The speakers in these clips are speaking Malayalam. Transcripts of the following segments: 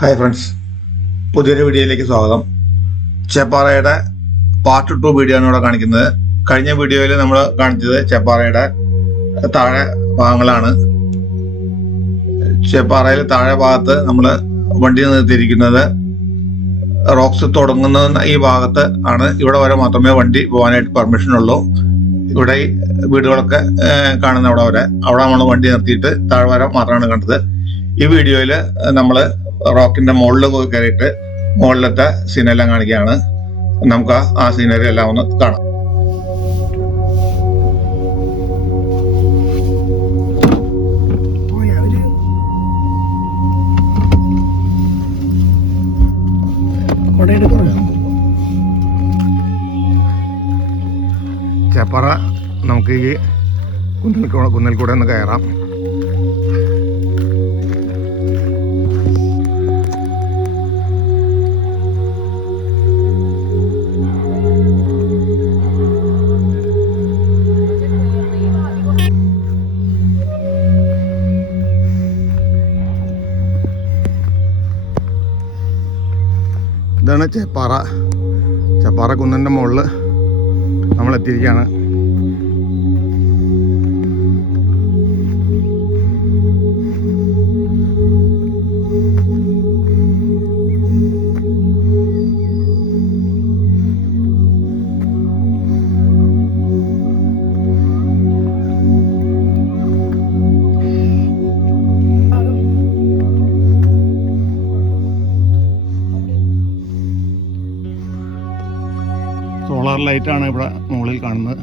ഹായ് ഫ്രണ്ട്സ്, പുതിയൊരു വീഡിയോയിലേക്ക് സ്വാഗതം. ചേപ്പാറയുടെ പാർട്ട് 2 വീഡിയോ ആണ് ഇവിടെ കാണിക്കുന്നത്. കഴിഞ്ഞ വീഡിയോയിൽ നമ്മൾ കാണിച്ചത് ചേപ്പാറയുടെ താഴെ ഭാഗങ്ങളാണ്. ചേപ്പാറയിൽ താഴെ ഭാഗത്ത് നമ്മൾ വണ്ടി നിർത്തിയിരിക്കുന്നത് റോക്സ് തുടങ്ങുന്ന ഈ ഭാഗത്ത് ആണ്. ഇവിടെ വരെ മാത്രമേ വണ്ടി പോകാനായിട്ട് പെർമിഷൻ ഉള്ളൂ. ഇവിടെ ഈ വീടുകളൊക്കെ കാണുന്ന അവിടെ നമ്മൾ വണ്ടി നിർത്തിയിട്ട് താഴെ വരെ മാത്രമാണ് കണ്ടത്. ഈ വീഡിയോയിൽ നമ്മൾ റോക്കിന്റെ മുകളിൽ പോയി കയറിയിട്ട് മുകളിലത്തെ സീനെല്ലാം കാണിക്കുകയാണ്. നമുക്ക് ആ സീനറി എല്ലാം ഒന്ന് കാണാം. ചേപ്പാറ നമുക്ക് ഈ കുന്നിൽ കൂടെ ഒന്ന് കയറാം. ഇതാണ് ചേപ്പാറ കുന്നിൻ്റെ മുകളിൽ നമ്മൾ എത്തിയിരിക്കുകയാണ്. സോളാർ ലൈറ്റാണ് ഇവിടെ മുകളിൽ കാണുന്നത്.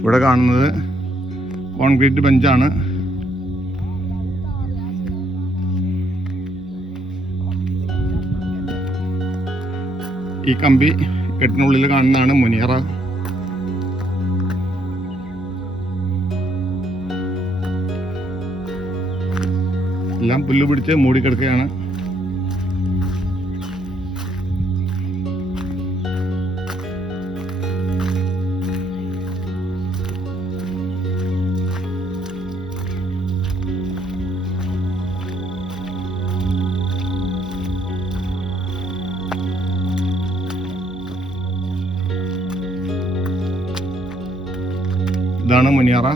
ഇവിടെ കാണുന്നത് കോൺക്രീറ്റ് ബെഞ്ചാണ്. ഈ കമ്പി കെട്ടിനുള്ളിൽ കാണുന്നതാണ് മുനിയറ. എല്ലാം പുല്ല് പിടിച്ച് മൂടിക്കിടക്കുകയാണ്. ഇതാണ് മുനിയറ.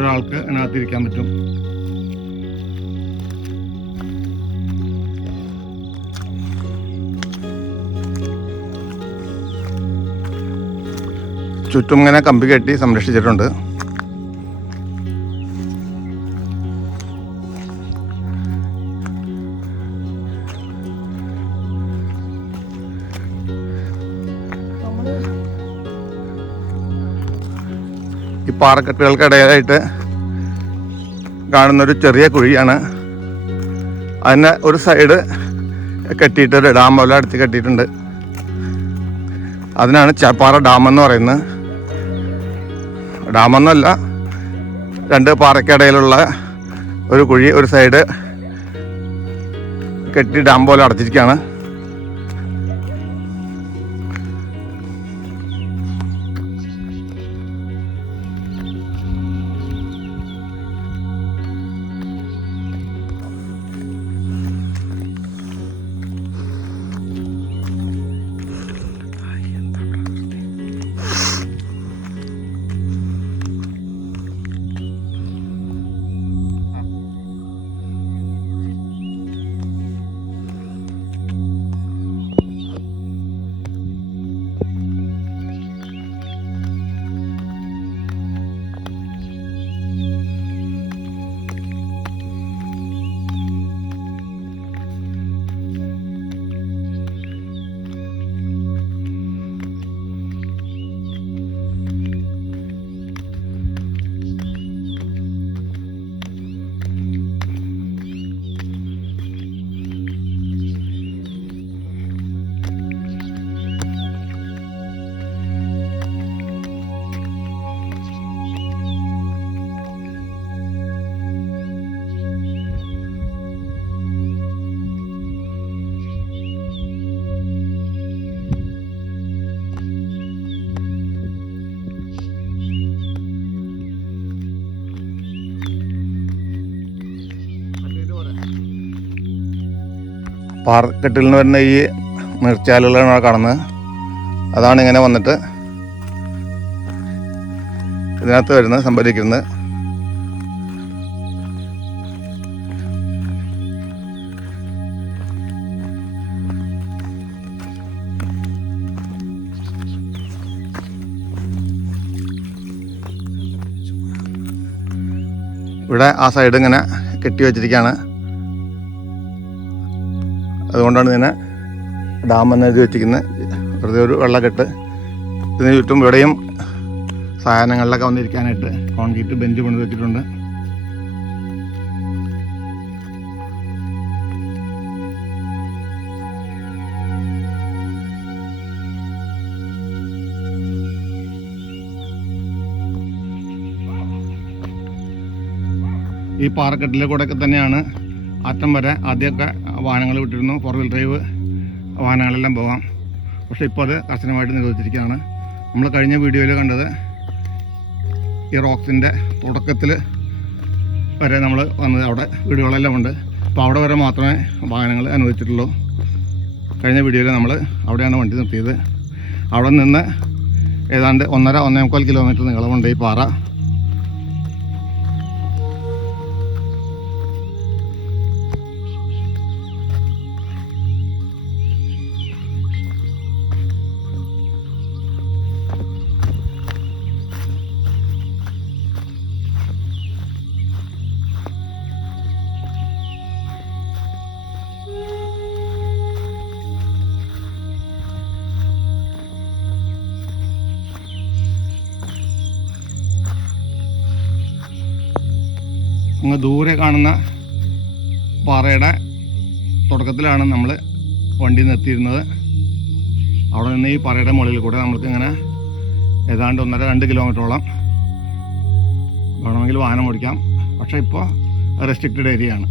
ഒരാൾക്ക് അതിനകത്തിരിക്കാൻ പറ്റും. ചുറ്റും ഇങ്ങനെ കമ്പി കെട്ടി സംരക്ഷിച്ചിട്ടുണ്ട്. ഈ പാറക്കെട്ടുകൾക്കിടയിലായിട്ട് കാണുന്നൊരു ചെറിയ കുഴിയാണ്. അതിന് ഒരു സൈഡ് കെട്ടിയിട്ട് ഒരു ഡാം പോലെ അടുത്ത് കെട്ടിയിട്ടുണ്ട്. അതിനാണ് ചേപ്പാറ ഡാം എന്ന് പറയുന്നത്. ഡാമൊന്നുമല്ല, രണ്ട് പാറയ്ക്കിടയിലുള്ള ഒരു കുഴി ഒരു സൈഡ് കെട്ടി ഡാം പോലെ അടച്ചിരിക്കുകയാണ്. പാറക്കെട്ടിൽ നിന്ന് വരുന്ന ഈ നീർച്ചാലുകളാണ് കാണുന്നത്. അതാണ് ഇങ്ങനെ വന്നിട്ട് ഇതിനകത്ത് വരുന്നത് സംഭരിക്കുന്നത്. ഇവിടെ ആ സൈഡ് ഇങ്ങനെ കെട്ടി വെച്ചിരിക്കുകയാണ്. അതുകൊണ്ടാണ് ഇതിനെ ഡാം എന്ന് എഴുതി വെച്ചിരിക്കുന്നത്. വെറുതെ ഒരു വെള്ളക്കെട്ട്. ഇതിന് ചുറ്റും ഇവിടെയും സാധനങ്ങളിലൊക്കെ വന്നിരിക്കാനായിട്ട് കോൺക്രീറ്റ് ബെഞ്ച് കൊണ്ട് വെച്ചിട്ടുണ്ട്. ഈ പാറക്കെട്ടിലെ കൂടെയൊക്കെ തന്നെയാണ് അറ്റം വരെ ആദ്യമൊക്കെ വാഹനങ്ങൾ വിട്ടിരുന്നു. 4-wheel ഡ്രൈവ് വാഹനങ്ങളെല്ലാം പോകാം. പക്ഷേ ഇപ്പോൾ അത് കർശനമായിട്ട് നിരോധിച്ചിരിക്കുകയാണ്. നമ്മൾ കഴിഞ്ഞ വീഡിയോയിൽ കണ്ടത് ഈ റോക്സിൻ്റെ തുടക്കത്തിൽ വരെ നമ്മൾ വന്നത്. അവിടെ വീടുകളെല്ലാം ഉണ്ട്. അപ്പോൾ അവിടെ വരെ മാത്രമേ വാഹനങ്ങൾ അനുവദിച്ചിട്ടുള്ളൂ. കഴിഞ്ഞ വീഡിയോയിൽ നമ്മൾ അവിടെയാണ് വണ്ടി നിർത്തിയത്. അവിടെ നിന്ന് ഏതാണ്ട് 1.5-1.25 കിലോമീറ്റർ നീളമുണ്ട് ഈ പാറ. അങ്ങ് ദൂരെ കാണുന്ന പാറയുടെ തുടക്കത്തിലാണ് നമ്മൾ വണ്ടി നിർത്തിയിരുന്നത്. അവിടെ നിന്ന് ഈ പാറയുടെ മുകളിൽ കൂടെ നമ്മൾക്ക് ഇങ്ങനെ ഏതാണ്ട് 1.5-2 കിലോമീറ്ററോളം വേണമെങ്കിൽ വാഹനം ഓടിക്കാം. പക്ഷേ ഇപ്പോൾ റെസ്ട്രിക്റ്റഡ് ഏരിയ ആണ്.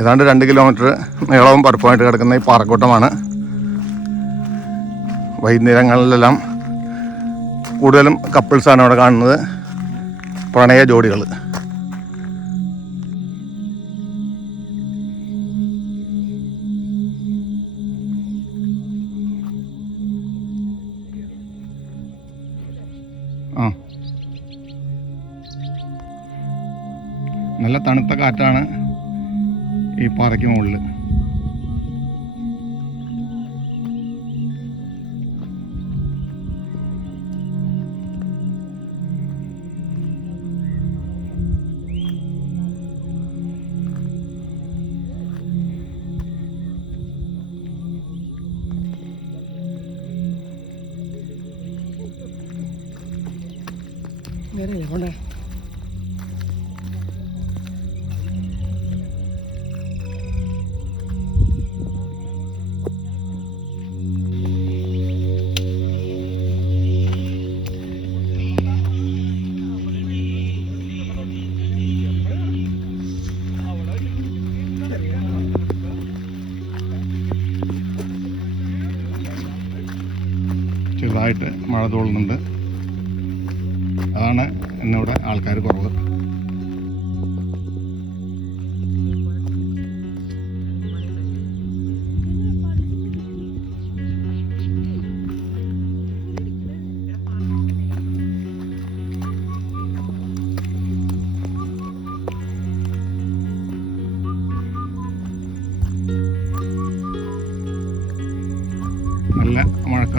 ഏതാണ്ട് 2 കിലോമീറ്റർ നീളവും പരപ്പുമായിട്ട് കിടക്കുന്ന ഈ പാറക്കൂട്ടമാണ്. വൈകുന്നേരങ്ങളിലെല്ലാം കൂടുതലും കപ്പിൾസാണ് അവിടെ കാണുന്നത്, പ്രണയ ജോഡികൾ. നല്ല തണുത്ത കാറ്റാണ് ഈ പാറയ്ക്ക് മുകളിൽ. കൊണ്ടേ ചെറുതായിട്ട് മഴ തോളുന്നുണ്ട്. അതാണ് ഇന്നിവിടെ ആൾക്കാർ കുറവ്.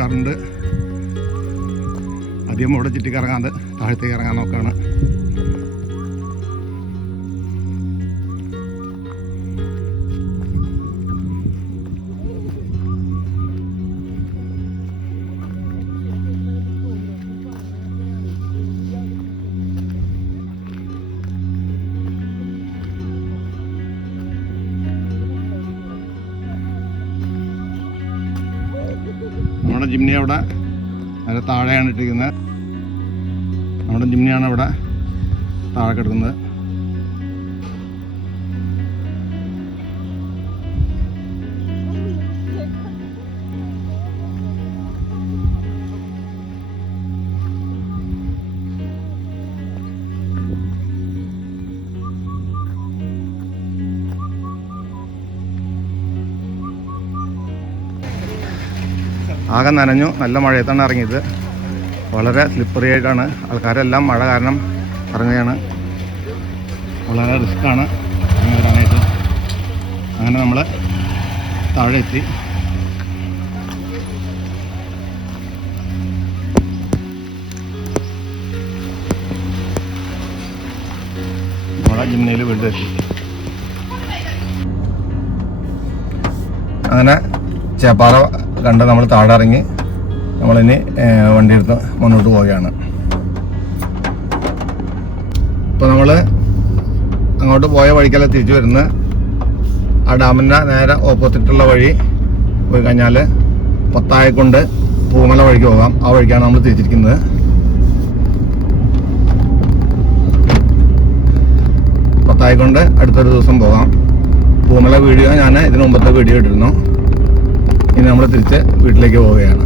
വരാറുണ്ട്. അധികം ഇവിടെ ചുറ്റിക്കിറങ്ങാതെ താഴത്തേക്ക് ഇറങ്ങാൻ നോക്കുകയാണ്. നമ്മുടെ ജിംനി അവിടെ അതിൻ്റെ താഴെയാണ് ഇട്ടിരിക്കുന്നത്. നമ്മുടെ ജിംനിയാണ് അവിടെ താഴെ കിടക്കുന്നത്. ആകെ നനഞ്ഞു. നല്ല മഴയത്താണ് ഇറങ്ങിയത്. വളരെ സ്ലിപ്പറി ആയിട്ടാണ്. ആൾക്കാരെല്ലാം മഴ കാരണം ഇറങ്ങുകയാണ്. വളരെ റിസ്ക്കാണ് ഇറങ്ങി വരാനായിട്ട്. അങ്ങനെ നമ്മൾ താഴെ എത്തി. നമ്മളെ ജിംനയിൽ വീണ്ടും എത്തി. അങ്ങനെ ചേപ്പാറ കണ്ട് നമ്മൾ താഴെ ഇറങ്ങി നമ്മളിനി വണ്ടി എടുത്ത് മുന്നോട്ട് പോവുകയാണ്. ഇപ്പോൾ നമ്മൾ അങ്ങോട്ട് പോയ വഴിക്കല്ല തിരിച്ചു വരുന്നത്. ആ ഡാമിൻ്റെ നേരെ ഓപ്പോസിറ്റുള്ള വഴി പോയി കഴിഞ്ഞാൽ പത്തായക്കൊണ്ട് പൂമല വഴിക്ക് പോകാം. ആ വഴിക്കാണ് നമ്മൾ തിരിച്ചിരിക്കുന്നത്. പത്തായക്കൊണ്ട് അടുത്തൊരു ദിവസം പോകാം. പൂമല വീഡിയോ ഞാൻ ഇതിനു മുമ്പത്തെ വീഡിയോ ഇട്ടിരുന്നു. ഇനി നമ്മൾ തിരിച്ച് വീട്ടിലേക്ക് പോവുകയാണ്.